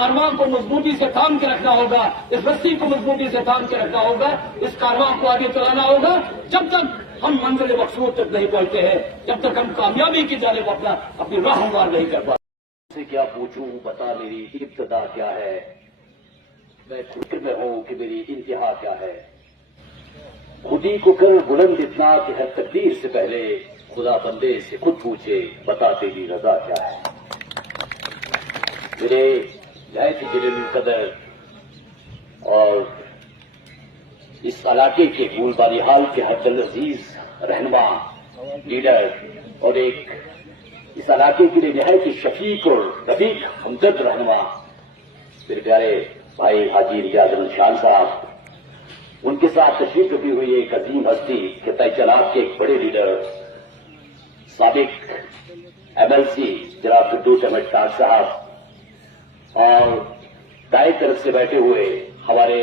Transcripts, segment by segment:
کارواں کو مضبوطی سے تھام کے رکھنا ہوگا، اس رسی کو مضبوطی سے تھام کے رکھنا ہوگا، اس کارواں کو آگے چلانا ہوگا جب تک ہم منزل مقصود تک نہیں پہنچتے ہیں، جب تک ہم کامیابی کی جانب اپنی راہ ہموار نہیں کر پاتے۔ سے کیا پوچھوں، بتا میری ابتدا کیا ہے، میں فکر میں ہوں کہ میری انتہا کیا ہے۔ خودی کو کر بلند اتنا کہ ہر تقدیر سے پہلے خدا بندے سے خود پوچھے بتا تیری رضا کیا ہے۔ میرے نہایت جلیل القدر اور اس علاقے کے پھول باری حال کے ہر دل عزیز رہنما، لیڈر اور ایک اس علاقے کے لیے نہایت شفیق اور رفیق ہمدرد رہنما میرے پیارے بھائی حاجی ریاض احمد شان صاحب، ان کے ساتھ تشریف رکھی ہوئی ایک عظیم ہستی خطہ چناب کے ایک بڑے لیڈر سابق ایم ایل سی جناب فردوس احمد ٹاٹ صاحب، اور دائیں طرف سے بیٹھے ہوئے ہمارے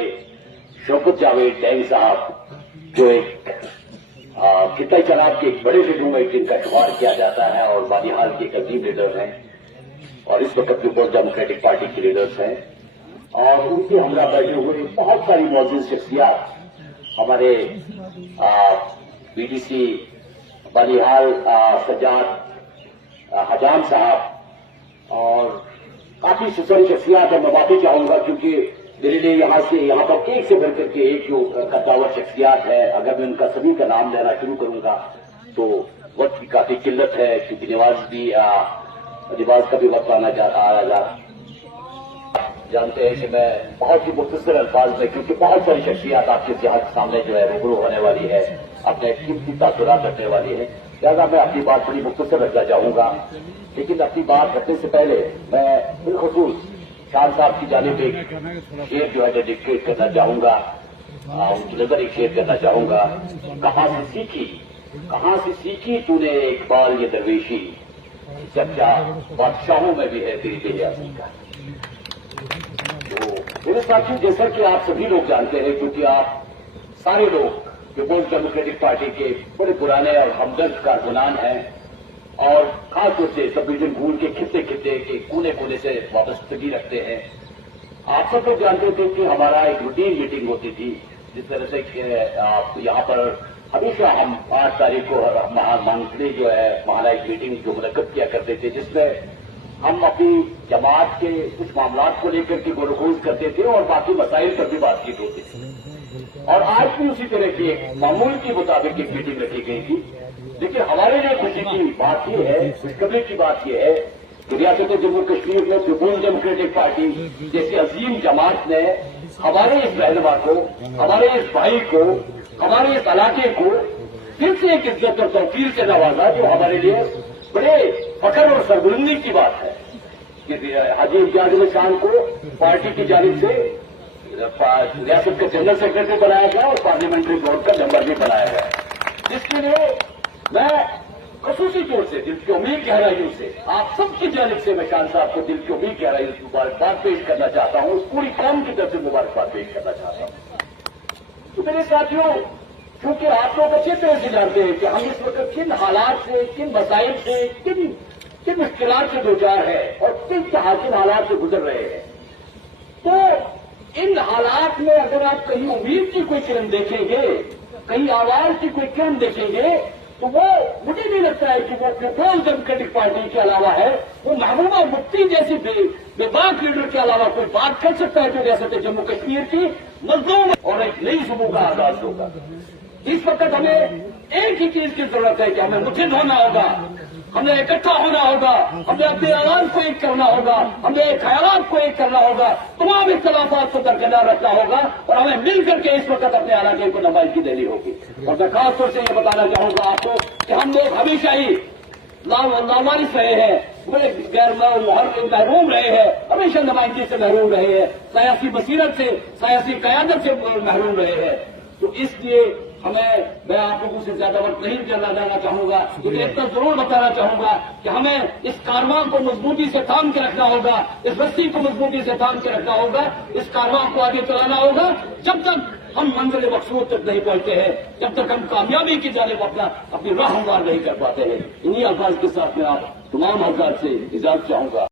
شوکت جاوید ڈینگ صاحب، جو ایک خطہ چناب کے ایک بڑے لیڈر میں جن کا شمار کیا جاتا ہے اور بانی حال کے ایک عظیم لیڈر ہیں اور اس وقت پیپلز ڈیموکریٹک پارٹی کے لیڈرز ہیں، اور ان کے ہمراہ بیٹھے ہوئے بہت ساری معزز شخصیات، ہمارے بی ڈی سی بانی حال سجاد حجام صاحب اور کافی سسری شخصیات ہیں۔ میں معافی چاہوں گا کیونکہ میرے لیے یہاں پر ایک سے بڑھ کر کے ایک جو قداور شخصیات ہے، اگر میں ان کا سبھی کا نام لینا شروع کروں گا تو وقت کی کافی قلت ہے، کیونکہ نواز کا بھی وقت آنا جاتا جانتے ہیں کہ میں بہت ہی مختصر الفاظ میں، کیونکہ بہت ساری شخصیات آپ کے اتحاد کے سامنے جو ہے روبرو ہونے والی ہے، اپنے قیمتی تاثرات رکھنے والی ہے، لہٰذا میں اپنی بات بڑی مختصر رکھنا چاہوں گا۔ لیکن اپنی بات رکھنے سے پہلے میں بالخصوص شان صاحب کی جانب ایک شعر جو ہے ڈیڈیکیٹ کرنا چاہوں گا، ان کی نظر ایک شعر کرنا چاہوں گا۔ کہاں سے سیکھی تو نے ایک بال یہ درویشی، چرچا بادشاہوں میں بھی ہے تیری بے حیائی کا۔ تو میرے ساتھی، جیسا کہ آپ سبھی لوگ جانتے ہیں، کیونکہ آپ سارے لوگ پیپلز ڈیموکریٹک پارٹی کے بڑے پرانے اور ہمدرد کارکنان ہیں اور خاص طور سے سب ڈویژن بھول کے خطے کے کونے کونے سے وابستگی رکھتے ہیں۔ آپ سب لوگ جانتے تھے کہ ہمارا ایک روٹین میٹنگ ہوتی تھی، جس طرح سے کہ یہاں پر ہمیشہ ہم 8 تاریخ کو مانسلی جو ہے ہمارا ایک میٹنگ جو منعقد کیا کرتے تھے، جس میں ہم اپنی جماعت کے کچھ معاملات کو لے کر کے غور و خوض کرتے تھے اور باقی مسائل پر بھی بات چیت ہوتی تھی۔ اور آج بھی اسی طرح کی ایک معمول کے مطابق ایک میٹنگ رکھی گئی تھی، لیکن ہمارے لیے خوشی کی بات یہ ہے، خوشخبری کی بات یہ ہے کہ ریاست جموں کشمیر میں پیپلز ڈیموکریٹک پارٹی جیسی عظیم جماعت نے ہمارے اس رہنما کو، ہمارے اس بھائی کو، ہمارے اس علاقے کو پھر سے ایک عزت اور توقیر سے نوازا، جو ہمارے لیے بڑے فخر اور سربلندی کی بات ہے کہ حاجی امتیاز احمد خان کو پارٹی کی جانب سے ریاست کا جنرل سیکرٹری بنایا گیا اور پارلیمنٹری بورڈ کا ممبر بھی بنایا گیا، جس کے لیے میں خصوصی طور سے دل کی امید گہرائیوں سے آپ سب کی جانب سے میں شان صاحب کو دل کی امید گہرائیوں سے مبارکباد پیش کرنا چاہتا ہوں، اس پوری قوم کی طرف سے مبارکباد پیش کرنا چاہتا ہوں۔ تو میرے ساتھیوں، کیونکہ آپ لوگ اچھی طرح سے جانتے ہیں کہ ہم اس وقت کن حالات سے، کن مسائل سے، کن مشکلات سے دوچار ہیں اور کن حاکم حالات سے گزر رہے ہیں، تو ان حالات میں اگر آپ کہیں امید کی کوئی کرن دیکھیں گے، کہیں آواز کی کوئی کرن دیکھیں گے، تو وہ مجھے نہیں لگتا ہے کہ وہ پیپلز ڈیموکریٹک پارٹی کے علاوہ ہے، وہ محبوبہ مفتی جیسی بے باک لیڈر کے علاوہ کوئی بات کر سکتا ہے جو ریاست جموں کشمیر کی مظلوم اور ایک نئی صبح کا آغاز ہوگا۔ اس وقت ہمیں ایک ہی چیز کی ضرورت ہے کہ ہمیں متحد ہونا ہوگا، ہمیں اکٹھا ہونا ہوگا، ہمیں اپنے آواز کو ایک کرنا ہوگا، ہمیں خیالات کو ایک کرنا ہوگا، تمام اختلافات کو درکنار رکھنا ہوگا اور ہمیں مل کر کے اس وقت اپنے علاقے کو نمائندگی دینی ہوگی۔ اور میں خاص طور سے یہ بتانا چاہوں گا آپ کو کہ ہم لوگ ہمیشہ ہی لاموارث رہے ہیں، غیر محروم رہے ہیں، ہمیشہ نمائندگی سے محروم رہے ہیں، سیاسی بصیرت سے، سیاسی قیادت سے محروم رہے ہیں۔ تو اس لیے میں آپ لوگوں سے زیادہ وقت نہیں جانا چاہوں گا، لیکن اتنا ضرور بتانا چاہوں گا کہ ہمیں اس کارواں کو مضبوطی سے تھام کے رکھنا ہوگا، اس رسی کو مضبوطی سے تھام کے رکھنا ہوگا، اس کارواں کو آگے چلانا ہوگا جب تک ہم منزل مقصود تک نہیں پہنچتے ہیں، جب تک ہم کامیابی کی جانب اپنی راہ ہموار نہیں کر پاتے ہیں۔ انہی الفاظ کے ساتھ میں آپ تمام حضرات سے اجازت چاہوں گا۔